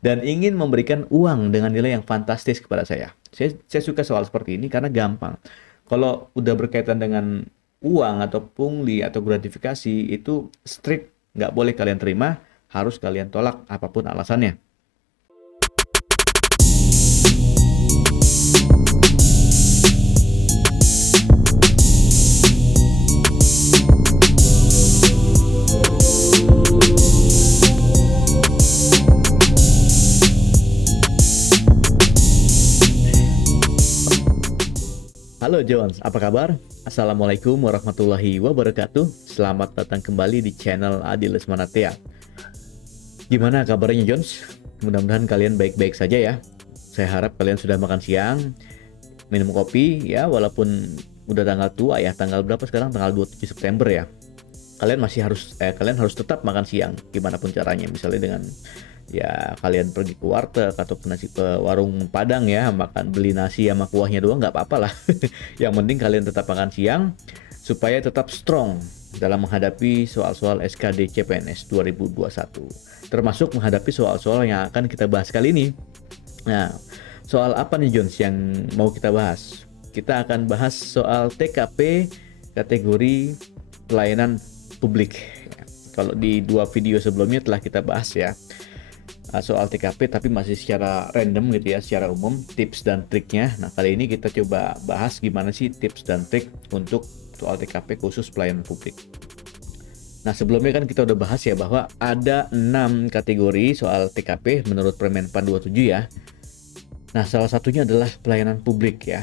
dan ingin memberikan uang dengan nilai yang fantastis kepada saya. Saya suka soal seperti ini karena gampang. Kalau udah berkaitan dengan uang atau pungli atau gratifikasi itu strict, nggak boleh kalian terima, harus kalian tolak apapun alasannya. Halo Jones, apa kabar? Assalamualaikum warahmatullahi wabarakatuh. Selamat datang kembali di channel Adi Lesmanatea. Gimana kabarnya Jones? Mudah-mudahan kalian baik-baik saja ya. Saya harap kalian sudah makan siang, minum kopi ya, walaupun udah tanggal tua ya. Tanggal berapa sekarang? Tanggal 27 September ya. Kalian harus tetap makan siang gimana pun caranya, misalnya dengan ya kalian pergi ke warteg atau ke warung Padang ya, makan beli nasi sama kuahnya doang nggak apa-apa lah. Yang penting kalian tetap makan siang supaya tetap strong dalam menghadapi soal-soal SKD CPNS 2021, termasuk menghadapi soal-soal yang akan kita bahas kali ini. Nah, soal apa nih Jones yang mau kita bahas? Kita akan bahas soal TKP kategori pelayanan publik. Kalau di dua video sebelumnya telah kita bahas ya soal TKP, tapi masih secara random gitu ya, secara umum tips dan triknya. Nah, kali ini kita coba bahas gimana sih tips dan trik untuk soal TKP khusus pelayanan publik. Nah, sebelumnya kan kita udah bahas ya bahwa ada 6 kategori soal TKP menurut Permenpan 27 ya. Nah, salah satunya adalah pelayanan publik ya.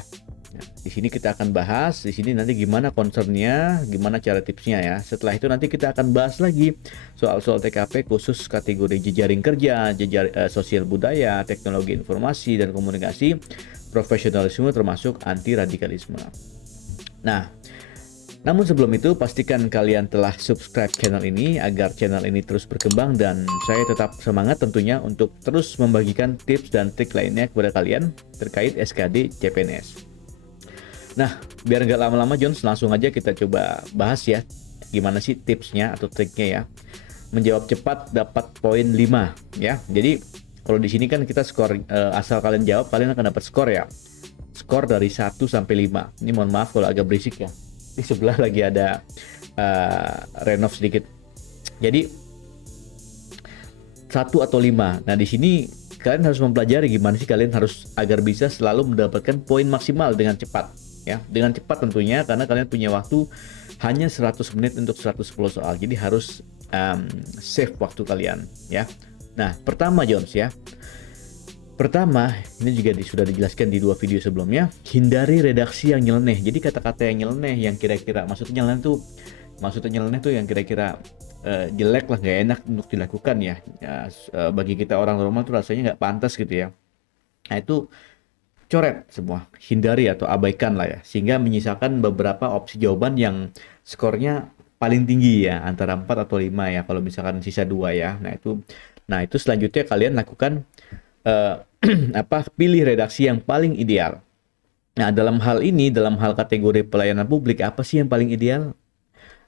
Nah, di sini kita akan bahas, di sini nanti gimana concernnya, gimana cara tipsnya ya. Setelah itu nanti kita akan bahas lagi soal-soal TKP khusus kategori jejaring kerja, sosial budaya, teknologi informasi dan komunikasi, profesionalisme termasuk anti radikalisme. Nah, namun sebelum itu pastikan kalian telah subscribe channel ini agar channel ini terus berkembang dan saya tetap semangat tentunya untuk terus membagikan tips dan trik lainnya kepada kalian terkait SKD CPNS. Nah, biar nggak lama-lama Jones, langsung aja kita coba bahas ya gimana sih tipsnya atau triknya ya. Menjawab cepat dapat poin 5 ya. Jadi kalau di sini kan kita skor asal kalian jawab kalian akan dapat skor ya. Skor dari 1 sampai 5. Ini mohon maaf kalau agak berisik ya. Di sebelah lagi ada renov sedikit. Jadi 1 atau 5. Nah, di sini kalian harus mempelajari gimana sih kalian harus agar bisa selalu mendapatkan poin maksimal dengan cepat ya. Dengan cepat tentunya karena kalian punya waktu hanya 100 menit untuk 110 soal. Jadi harus save waktu kalian ya. Nah, pertama Jones ya. Pertama, ini juga sudah dijelaskan di dua video sebelumnya, hindari redaksi yang nyeleneh. Jadi kata-kata yang nyeleneh, yang kira-kira maksudnya nyeleneh tuh yang kira-kira jelek lah, nggak enak untuk dilakukan ya. Bagi kita orang normal tuh rasanya nggak pantas gitu ya. Nah itu coret semua, hindari atau abaikan lah ya, sehingga menyisakan beberapa opsi jawaban yang skornya paling tinggi ya, antara 4 atau 5 ya, kalau misalkan sisa 2 ya. Nah itu selanjutnya kalian lakukan eh, pilih redaksi yang paling ideal. Nah, dalam hal ini, dalam hal kategori pelayanan publik, apa sih yang paling ideal?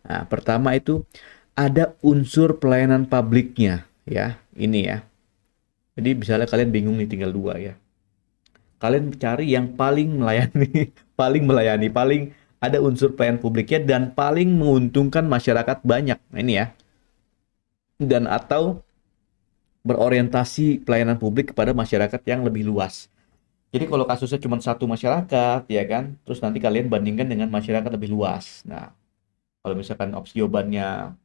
Nah, pertama itu ada unsur pelayanan publiknya, ya. Ini ya. Jadi misalnya kalian bingung nih tinggal 2 ya. Kalian cari yang paling melayani, paling ada unsur pelayanan publiknya dan paling menguntungkan masyarakat banyak. Nah, ini ya. Dan atau berorientasi pelayanan publik kepada masyarakat yang lebih luas. Jadi kalau kasusnya cuma satu masyarakat, ya kan, terus nanti kalian bandingkan dengan masyarakat lebih luas. Nah, kalau misalkan opsi jawabannya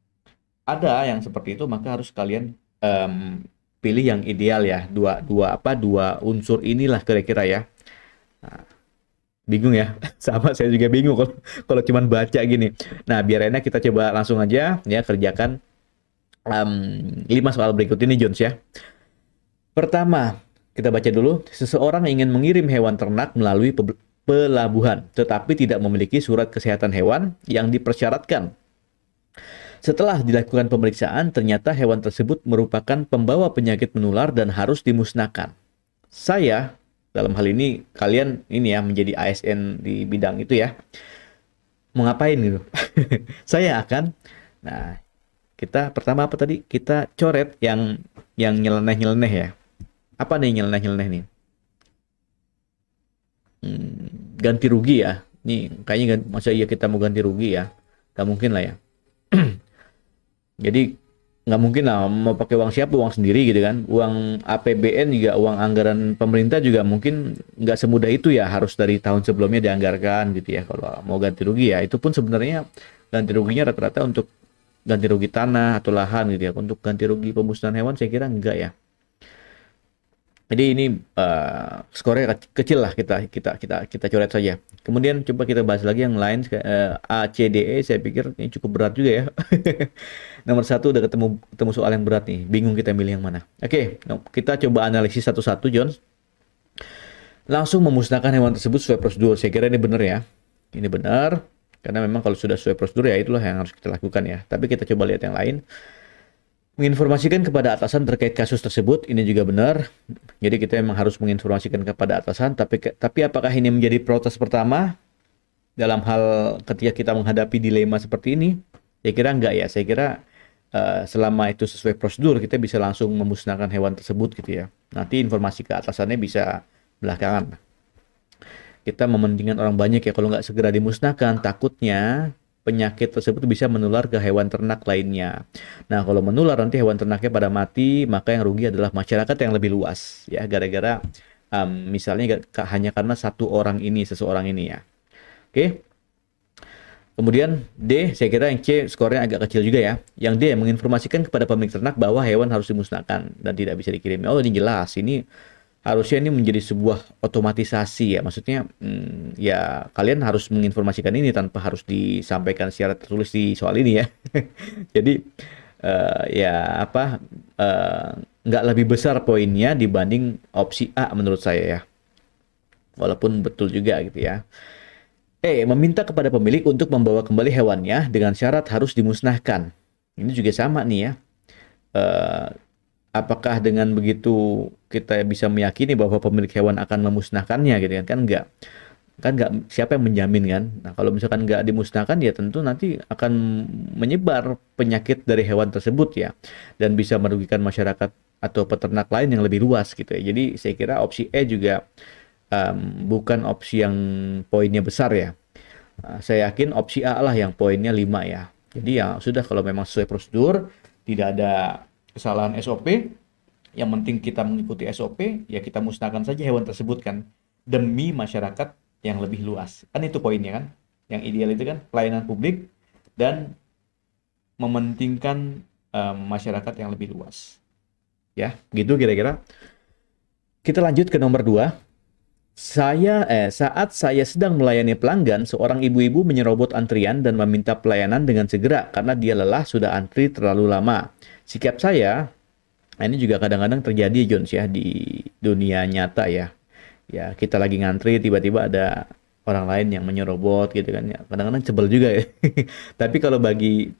ada yang seperti itu, maka harus kalian pilih yang ideal ya. Dua unsur inilah kira-kira ya. Nah, bingung ya, sama saya juga bingung kalau cuma baca gini. Nah, biar enak kita coba langsung aja ya kerjakan 5 soal berikut ini Jones ya. Pertama, kita baca dulu. Seseorang ingin mengirim hewan ternak melalui pelabuhan, tetapi tidak memiliki surat kesehatan hewan yang dipersyaratkan. Setelah dilakukan pemeriksaan, ternyata hewan tersebut merupakan pembawa penyakit menular dan harus dimusnahkan. Saya, dalam hal ini, kalian ini ya, menjadi ASN di bidang itu ya, mau ngapain gitu? Saya akan, nah, kita pertama apa tadi? Kita coret yang nyeleneh-nyeleneh ya. Apa nih nyeleneh-nyeleneh nih? Ganti rugi ya. Nih kayaknya masa iya kita mau ganti rugi ya? Gak mungkin lah ya. Jadi nggak mungkin lah mau pakai uang siapa, uang sendiri gitu kan. Uang APBN juga, uang anggaran pemerintah juga mungkin nggak semudah itu ya, harus dari tahun sebelumnya dianggarkan gitu ya. Kalau mau ganti rugi ya, itu pun sebenarnya ganti ruginya rata-rata untuk ganti rugi tanah atau lahan gitu ya. Untuk ganti rugi pemusnahan hewan saya kira enggak ya. Jadi ini skornya kecil lah, kita coret saja. Kemudian coba kita bahas lagi yang lain. A, C, D, E saya pikir ini cukup berat juga ya. Nomor satu udah ketemu ketemu soal yang berat nih. Bingung kita milih yang mana. Oke, kita coba analisis satu-satu, John. Langsung memusnahkan hewan tersebut sesuai prosedur. Saya kira ini benar ya. Ini benar. Karena memang kalau sudah sesuai prosedur ya itulah yang harus kita lakukan ya. Tapi kita coba lihat yang lain. Menginformasikan kepada atasan terkait kasus tersebut, ini juga benar. Jadi kita memang harus menginformasikan kepada atasan, tapi apakah ini menjadi protes pertama dalam hal ketika kita menghadapi dilema seperti ini? Saya kira enggak ya. Saya kira selama itu sesuai prosedur, kita bisa langsung memusnahkan hewan tersebut gitu ya. Nanti informasi ke atasannya bisa belakangan. Kita mementingkan orang banyak ya, kalau nggak segera dimusnahkan, takutnya penyakit tersebut bisa menular ke hewan ternak lainnya. Nah, kalau menular nanti hewan ternaknya pada mati, maka yang rugi adalah masyarakat yang lebih luas ya, gara-gara misalnya hanya karena seseorang ini ya. Oke. Kemudian D, saya kira yang C skornya agak kecil juga ya. Yang D, menginformasikan kepada pemilik ternak bahwa hewan harus dimusnahkan dan tidak bisa dikirim. Oh, ini jelas. Ini harusnya ini menjadi sebuah otomatisasi ya. Maksudnya ya kalian harus menginformasikan ini tanpa harus disampaikan secara tertulis di soal ini ya. Jadi ya apa nggak lebih besar poinnya dibanding opsi A menurut saya ya. Walaupun betul juga gitu ya. Meminta kepada pemilik untuk membawa kembali hewannya dengan syarat harus dimusnahkan. Ini juga sama nih ya. Eh, apakah dengan begitu kita bisa meyakini bahwa pemilik hewan akan memusnahkannya gitu kan? Kan nggak, siapa yang menjamin kan? Nah, kalau misalkan nggak dimusnahkan ya tentu nanti akan menyebar penyakit dari hewan tersebut ya, dan bisa merugikan masyarakat atau peternak lain yang lebih luas gitu ya. Jadi saya kira opsi E juga bukan opsi yang poinnya besar ya. Saya yakin opsi A lah yang poinnya 5 ya. Jadi ya sudah, kalau memang sesuai prosedur, tidak ada kesalahan SOP, yang penting kita mengikuti SOP, ya kita musnahkan saja hewan tersebut kan, demi masyarakat yang lebih luas. Kan itu poinnya kan. Yang ideal itu kan pelayanan publik dan mementingkan masyarakat yang lebih luas. Ya, gitu kira-kira. Kita lanjut ke nomor 2. Saat saya sedang melayani pelanggan, seorang ibu-ibu menyerobot antrian dan meminta pelayanan dengan segera karena dia lelah sudah antri terlalu lama. Sikap saya, ini juga kadang-kadang terjadi, Jones ya, di dunia nyata ya. Ya, kita lagi ngantri, tiba-tiba ada orang lain yang menyerobot gitu kan. Ya, kadang-kadang sebel juga ya. Tapi kalau bagi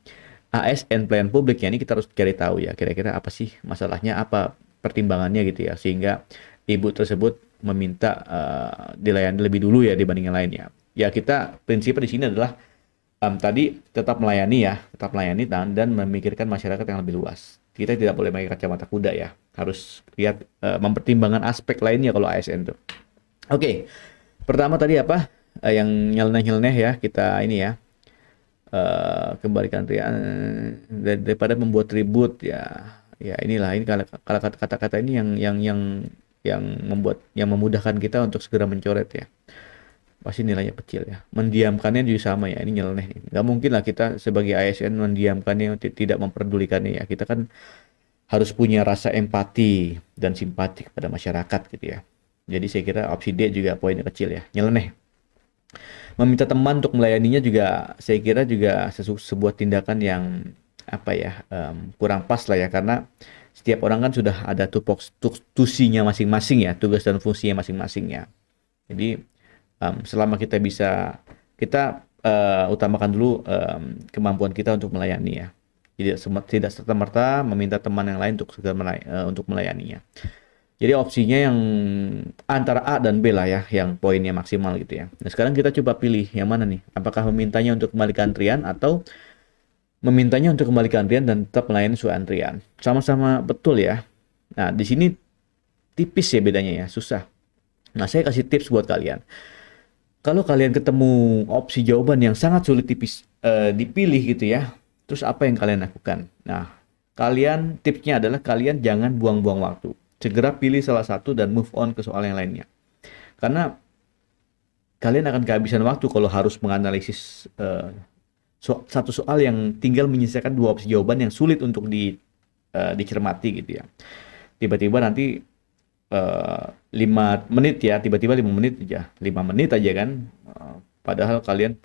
ASN pelayan publik ya, ini kita harus cari tahu ya, kira-kira apa sih masalahnya, apa pertimbangannya gitu ya, sehingga ibu tersebut meminta dilayani lebih dulu ya dibanding yang lainnya. Ya kita prinsipnya di sini adalah tadi tetap melayani dan memikirkan masyarakat yang lebih luas. Kita tidak boleh pakai kacamata kuda ya, harus lihat mempertimbangkan aspek lainnya kalau ASN tuh. Oke, pertama tadi apa yang nyeleneh-nyeleneh ya, kita ini ya kembalikan daripada membuat ribut ya. Ya inilah, ini kalau kata-kata ini yang memudahkan kita untuk segera mencoret ya. Pasti nilainya kecil ya. Mendiamkannya juga sama ya. Ini nyeleneh nih. Nggak mungkin lah kita sebagai ASN mendiamkannya, tidak memperdulikannya ya. Kita kan harus punya rasa empati dan simpati kepada masyarakat gitu ya. Jadi saya kira opsi D juga poinnya kecil ya. Nyeleneh. Meminta teman untuk melayaninya juga saya kira juga sebuah tindakan yang apa ya, kurang pas lah ya, karena setiap orang kan sudah ada tusinya masing-masing ya, tugas dan fungsinya masing-masing ya. Jadi selama kita utamakan dulu kemampuan kita untuk melayani ya. Jadi tidak serta-merta meminta teman yang lain untuk untuk melayaninya. Jadi opsinya yang antara A dan B lah ya, yang poinnya maksimal gitu ya. Nah sekarang kita coba pilih yang mana nih. Apakah memintanya untuk kembali ke antrian atau memintanya untuk kembali ke antrian dan tetap melayani sesuai antrian. Sama-sama betul ya. Nah di sini tipis ya bedanya ya, susah. Nah, saya kasih tips buat kalian. Kalau kalian ketemu opsi jawaban yang sangat sulit dipilih gitu ya, terus apa yang kalian lakukan? Nah, tipsnya adalah kalian jangan buang-buang waktu. Segera pilih salah satu dan move on ke soal yang lainnya. Karena kalian akan kehabisan waktu kalau harus menganalisis satu soal yang tinggal menyisakan dua opsi jawaban yang sulit untuk dicermati gitu ya. Tiba-tiba nanti 5 menit ya, tiba-tiba 5 menit aja, 5 menit aja kan. Padahal kalian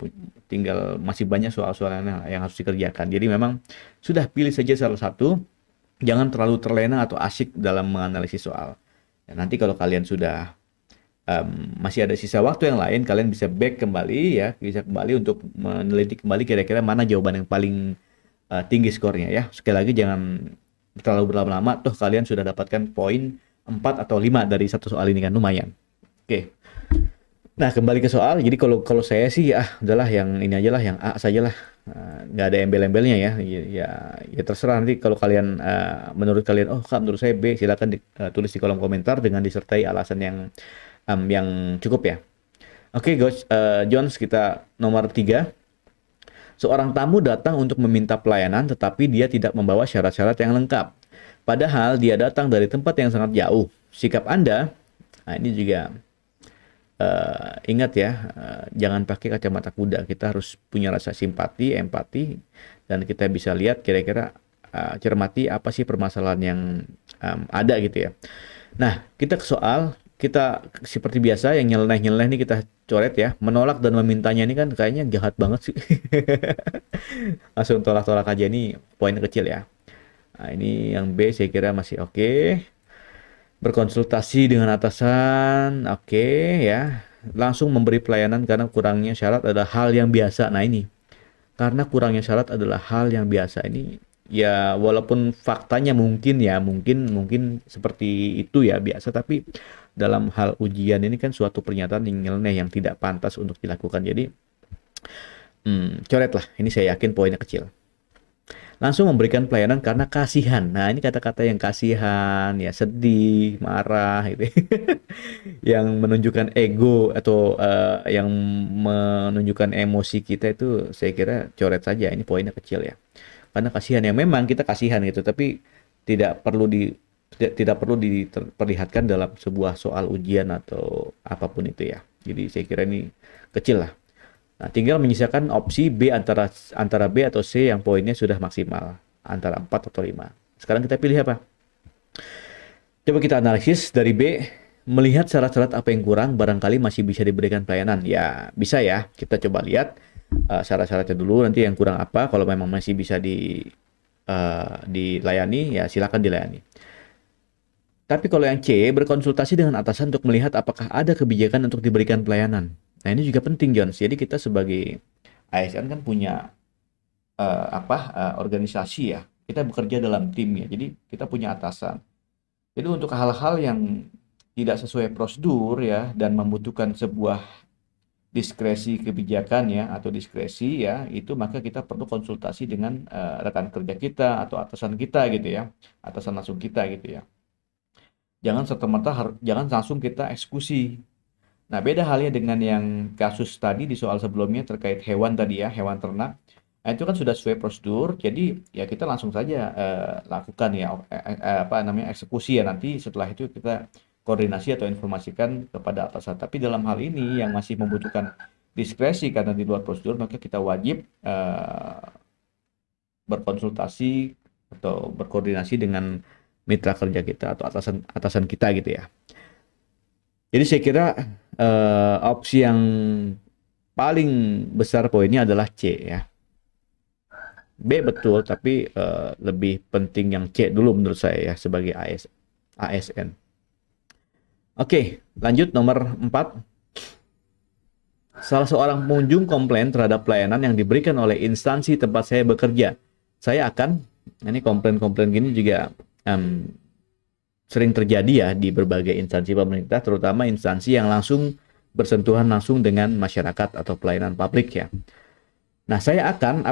tinggal masih banyak soal-soal yang harus dikerjakan. Jadi memang sudah pilih saja salah satu, jangan terlalu terlena atau asyik dalam menganalisis soal. Dan nanti kalau kalian sudah masih ada sisa waktu yang lain, kalian bisa back kembali ya, bisa kembali untuk meneliti kembali kira-kira mana jawaban yang paling tinggi skornya ya. Sekali lagi jangan terlalu berlama-lama, toh kalian sudah dapatkan poin 4 atau 5 dari satu soal ini kan, lumayan. Oke. Nah, kembali ke soal. Jadi kalau saya sih adalah yang ini aja lah, yang A saja lah. Nggak ada embel-embelnya ya. Ya terserah nanti kalau kalian menurut kalian, oh Kak, menurut saya B, silakan tulis di kolom komentar dengan disertai alasan yang cukup ya. Oke, guys, Jones, kita nomor 3. Seorang tamu datang untuk meminta pelayanan, tetapi dia tidak membawa syarat-syarat yang lengkap. Padahal dia datang dari tempat yang sangat jauh. Sikap Anda, nah ini juga ingat ya, jangan pakai kacamata kuda. Kita harus punya rasa simpati, empati, dan kita bisa lihat kira-kira cermati apa sih permasalahan yang ada gitu ya. Nah, kita ke soal. Kita seperti biasa yang nyeleneh-nyeleneh ini kita coret ya. Menolak dan memintanya ini kan kayaknya jahat banget sih. Langsung tolak-tolak aja, ini poin kecil ya. Nah, ini yang B saya kira masih oke. Berkonsultasi dengan atasan, oke ya. Langsung memberi pelayanan karena kurangnya syarat adalah hal yang biasa. Nah ini, karena kurangnya syarat adalah hal yang biasa ini ya, walaupun faktanya mungkin seperti itu ya biasa, tapi dalam hal ujian ini kan suatu pernyataan yang nyeleneh yang tidak pantas untuk dilakukan. Jadi coret lah. Ini saya yakin poinnya kecil. Langsung memberikan pelayanan karena kasihan. Nah, ini kata-kata yang kasihan, ya sedih, marah, gitu. Yang menunjukkan ego atau yang menunjukkan emosi kita itu, saya kira coret saja. Ini poinnya kecil ya. Karena kasihan ya, memang kita kasihan gitu, tapi tidak perlu diperlihatkan dalam sebuah soal ujian atau apapun itu ya. Jadi saya kira ini kecil lah. Nah, tinggal menyisakan opsi B antara B atau C yang poinnya sudah maksimal, antara 4 atau 5. Sekarang kita pilih apa? Coba kita analisis dari B, melihat syarat-syarat apa yang kurang, barangkali masih bisa diberikan pelayanan. Ya, bisa ya. Kita coba lihat syarat-syaratnya dulu, nanti yang kurang apa. Kalau memang masih bisa dilayani, ya silakan dilayani. Tapi kalau yang C, berkonsultasi dengan atasan untuk melihat apakah ada kebijakan untuk diberikan pelayanan. Nah, ini juga penting, Jones. Jadi kita sebagai ASN kan punya organisasi ya. Kita bekerja dalam tim ya. Jadi kita punya atasan. Jadi untuk hal-hal yang tidak sesuai prosedur ya dan membutuhkan sebuah diskresi kebijakan ya atau diskresi ya, itu maka kita perlu konsultasi dengan rekan kerja kita atau atasan kita gitu ya. Atasan langsung kita gitu ya. Jangan serta-merta jangan langsung kita eksekusi. Nah, beda halnya dengan yang kasus tadi di soal sebelumnya terkait hewan tadi ya, hewan ternak. Nah, itu kan sudah sesuai prosedur, jadi ya kita langsung saja lakukan ya eksekusi ya. Nanti setelah itu kita koordinasi atau informasikan kepada atasan. Tapi dalam hal ini yang masih membutuhkan diskresi karena di luar prosedur, maka kita wajib berkonsultasi atau berkoordinasi dengan mitra kerja kita atau atasan kita gitu ya. Jadi saya kira opsi yang paling besar poinnya adalah C ya. B betul, tapi lebih penting yang C dulu menurut saya ya sebagai ASN. Oke, lanjut nomor 4. Salah seorang pengunjung komplain terhadap pelayanan yang diberikan oleh instansi tempat saya bekerja. Ini komplain-komplain gini juga sering terjadi ya di berbagai instansi pemerintah, terutama instansi yang bersentuhan langsung dengan masyarakat atau pelayanan publik ya. Nah, saya akan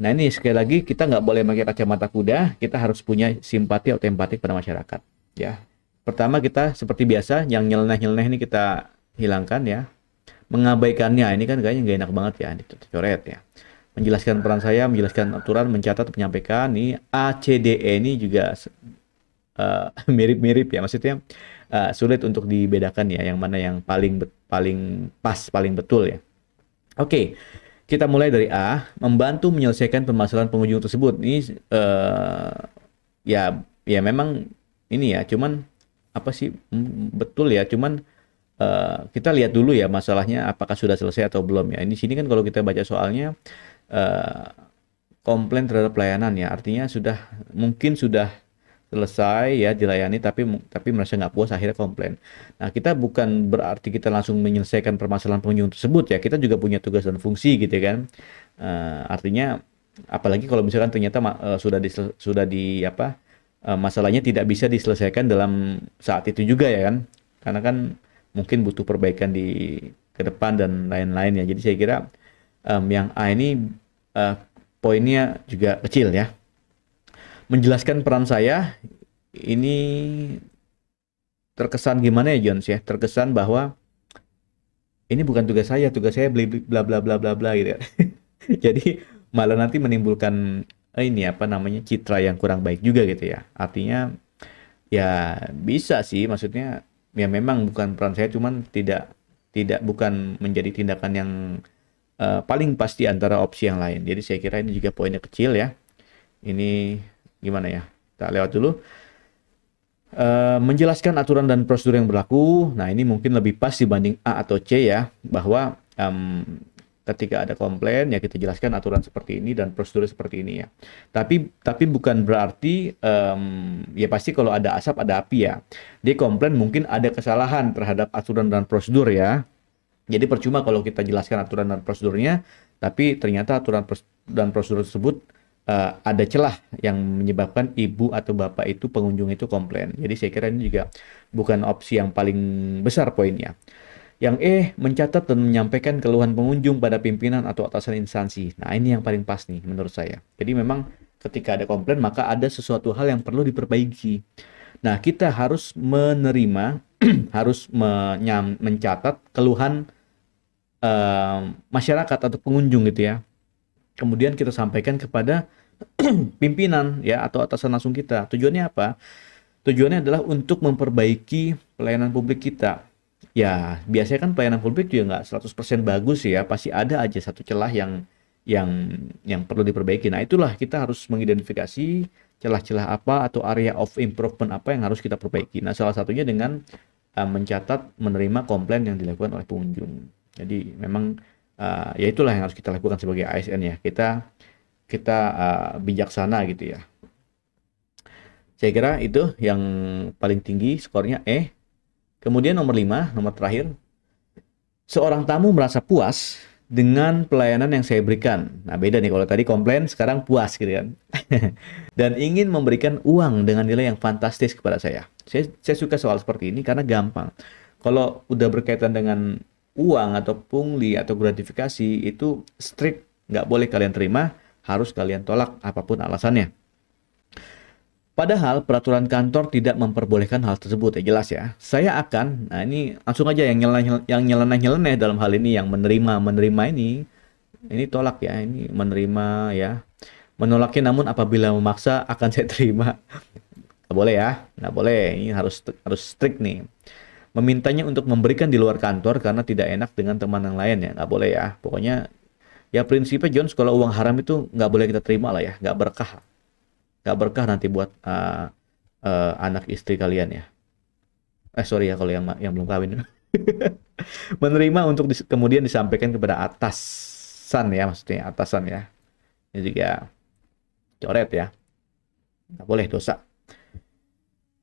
Nah, ini sekali lagi kita nggak boleh pakai kacamata kuda, kita harus punya simpati atau empati pada masyarakat ya. Pertama kita seperti biasa yang nyeleneh-nyeleneh ini kita hilangkan ya. Mengabaikannya ini kan kayaknya nggak enak banget ya, dicoret ya. Menjelaskan peran saya, menjelaskan aturan, mencatat, menyampaikan. Ini A, C, D, E ini juga mirip-mirip ya, maksudnya sulit untuk dibedakan ya, yang mana yang paling pas, paling betul ya. Oke, kita mulai dari A, membantu menyelesaikan permasalahan pengunjung tersebut. Ini ya ya memang ini ya, cuman apa sih betul ya, cuman kita lihat dulu ya masalahnya apakah sudah selesai atau belum ya. Ini sini kan kalau kita baca soalnya komplain terhadap pelayanan ya, artinya mungkin sudah selesai ya dilayani, tapi merasa nggak puas akhirnya komplain. Nah, kita bukan berarti kita langsung menyelesaikan permasalahan pengunjung tersebut ya, kita juga punya tugas dan fungsi gitu kan. Artinya apalagi kalau misalkan ternyata masalahnya tidak bisa diselesaikan dalam saat itu juga ya kan, karena kan mungkin butuh perbaikan di ke depan dan lain-lain ya. Jadi saya kira yang A ini poinnya juga kecil ya. Menjelaskan peran saya ini terkesan gimana ya Jones ya? Terkesan bahwa ini bukan tugas saya bla bla bla bla bla gitu ya. Jadi malah nanti menimbulkan ini apa namanya citra yang kurang baik juga gitu ya. Artinya ya bisa sih, maksudnya ya memang bukan peran saya, cuman bukan menjadi tindakan yang paling pasti antara opsi yang lain. Jadi saya kira ini juga poinnya kecil ya. Ini gimana ya? Kita lewat dulu. Menjelaskan aturan dan prosedur yang berlaku. Nah, ini mungkin lebih pas dibanding A atau C ya, bahwa ketika ada komplain ya kita jelaskan aturan seperti ini dan prosedur seperti ini ya. Tapi bukan berarti ya pasti kalau ada asap ada api ya. Dia komplain mungkin ada kesalahan terhadap aturan dan prosedur ya. Jadi percuma kalau kita jelaskan aturan dan prosedurnya, tapi ternyata aturan dan prosedur tersebut ada celah yang menyebabkan ibu atau bapak itu, pengunjung itu komplain. Jadi saya kira ini juga bukan opsi yang paling besar poinnya. Yang E, mencatat dan menyampaikan keluhan pengunjung pada pimpinan atau atasan instansi. Nah, ini yang paling pas nih menurut saya. Jadi memang ketika ada komplain maka ada sesuatu hal yang perlu diperbaiki. Nah, kita harus menerima, harus mencatat keluhan masyarakat atau pengunjung gitu ya. Kemudian kita sampaikan kepada pimpinan ya atau atasan langsung kita. Tujuannya apa? Tujuannya adalah untuk memperbaiki pelayanan publik kita. Ya, biasanya kan pelayanan publik juga nggak 100% bagus ya. Pasti ada aja satu celah yang perlu diperbaiki. Nah, itulah kita harus mengidentifikasi celah-celah apa atau area of improvement apa yang harus kita perbaiki. Nah, salah satunya dengan mencatat, menerima komplain yang dilakukan oleh pengunjung. Jadi memang ya itulah yang harus kita lakukan sebagai ASN ya. Kita bijaksana gitu ya. Saya kira itu yang paling tinggi skornya E. Kemudian nomor 5, nomor terakhir. Seorang tamu merasa puas dengan pelayanan yang saya berikan. Nah, beda nih kalau tadi komplain, sekarang puas gitu kan. Dan ingin memberikan uang dengan nilai yang fantastis kepada saya. Saya suka soal seperti ini karena gampang. Kalau udah berkaitan dengan uang atau pungli atau gratifikasi itu strict, nggak boleh kalian terima, harus kalian tolak apapun alasannya. Padahal peraturan kantor tidak memperbolehkan hal tersebut, ya jelas ya. Saya akan, nah ini langsung aja yang nyeleneh dalam hal ini, yang menerima ini tolak ya, ini menerima ya. Menolaknya namun apabila memaksa akan saya terima. Nggak boleh ya, nggak boleh. Ini harus strict nih. Memintanya untuk memberikan di luar kantor karena tidak enak dengan teman yang lain ya, nggak boleh ya. Pokoknya ya prinsipnya Jones, kalau uang haram itu nggak boleh kita terima lah ya, nggak berkah nanti buat anak istri kalian ya. Sorry ya kalau yang belum kawin. Menerima untuk kemudian disampaikan kepada atasan ya, maksudnya atasan ya. Ini juga coret ya, nggak boleh, dosa.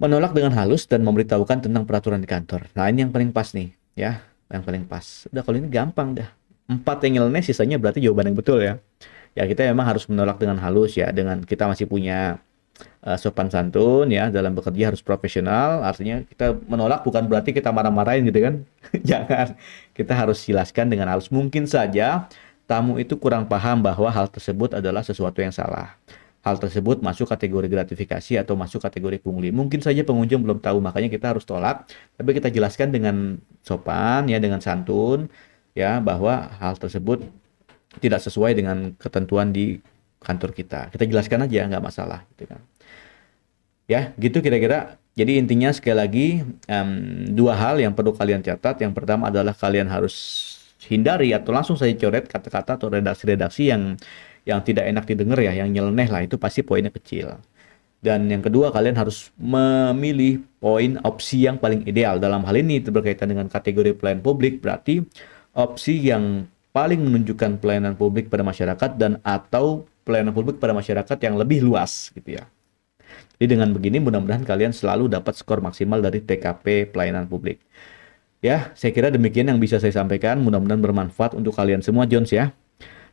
Menolak dengan halus dan memberitahukan tentang peraturan di kantor. Nah, ini yang paling pas nih, ya. Yang paling pas. Udah, kalau ini gampang dah. 4 yang nyeleneh, sisanya berarti jawaban yang betul ya. Ya, kita memang harus menolak dengan halus ya. Dengan kita masih punya sopan santun ya. Dalam bekerja harus profesional. Artinya kita menolak bukan berarti kita marah-marahin gitu kan. Jangan. Kita harus jelaskan dengan halus. Mungkin saja tamu itu kurang paham bahwa hal tersebut adalah sesuatu yang salah. hal tersebut masuk kategori gratifikasi atau masuk kategori pungli. Mungkin saja pengunjung belum tahu, makanya kita harus tolak. Tapi kita jelaskan dengan sopan ya, dengan santun ya, bahwa hal tersebut tidak sesuai dengan ketentuan di kantor kita. Kita jelaskan aja, nggak masalah gitu kan. Ya, gitu kira-kira. Jadi intinya sekali lagi dua hal yang perlu kalian catat. Yang pertama adalah kalian harus hindari atau langsung saja coret kata-kata atau redaksi-redaksi yang tidak enak didengar ya, yang nyeleneh lah, itu pasti poinnya kecil. Dan yang kedua, kalian harus memilih poin opsi yang paling ideal. Dalam hal ini berkaitan dengan kategori pelayanan publik, berarti opsi yang paling menunjukkan pelayanan publik pada masyarakat dan atau pelayanan publik pada masyarakat yang lebih luas gitu ya. Jadi dengan begini mudah-mudahan kalian selalu dapat skor maksimal dari TKP pelayanan publik. Ya, saya kira demikian yang bisa saya sampaikan. Mudah-mudahan bermanfaat untuk kalian semua, Jones ya.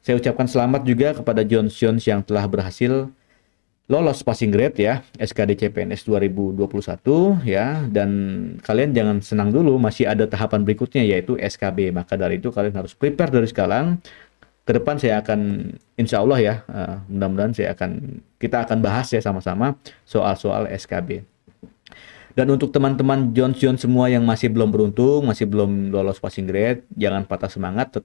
Saya ucapkan selamat juga kepada Jones yang telah berhasil lolos passing grade ya, SKD CPNS 2021 ya. Dan kalian jangan senang dulu, masih ada tahapan berikutnya yaitu SKB. Maka dari itu kalian harus prepare dari sekarang. Ke depan saya akan, insya Allah ya, mudah-mudahan kita akan bahas ya sama-sama soal-soal SKB. Dan untuk teman-teman Jones semua yang masih belum beruntung, masih belum lolos passing grade, jangan patah semangat,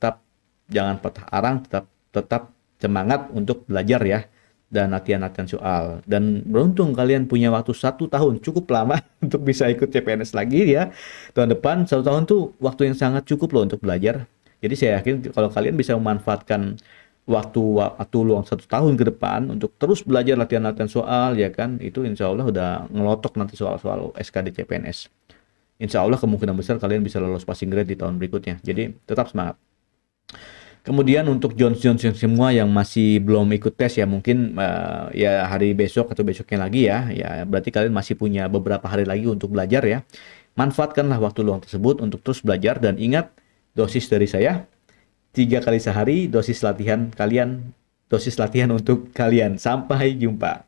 jangan patah arang, tetap semangat untuk belajar ya, dan latihan-latihan soal. Dan beruntung kalian punya waktu 1 tahun, cukup lama untuk bisa ikut CPNS lagi ya. Tahun depan 1 tahun tuh waktu yang sangat cukup loh untuk belajar. Jadi saya yakin kalau kalian bisa memanfaatkan waktu luang 1 tahun ke depan untuk terus belajar latihan-latihan soal ya kan, itu insya Allah udah ngelotok nanti soal-soal SKD CPNS. Insya Allah kemungkinan besar kalian bisa lolos passing grade di tahun berikutnya. Jadi tetap semangat. Kemudian untuk Jones semua yang masih belum ikut tes ya, mungkin ya hari besok atau besoknya lagi ya berarti kalian masih punya beberapa hari lagi untuk belajar ya. Manfaatkanlah waktu luang tersebut untuk terus belajar, dan ingat, dosis dari saya 3 kali sehari, dosis latihan untuk kalian. Sampai jumpa.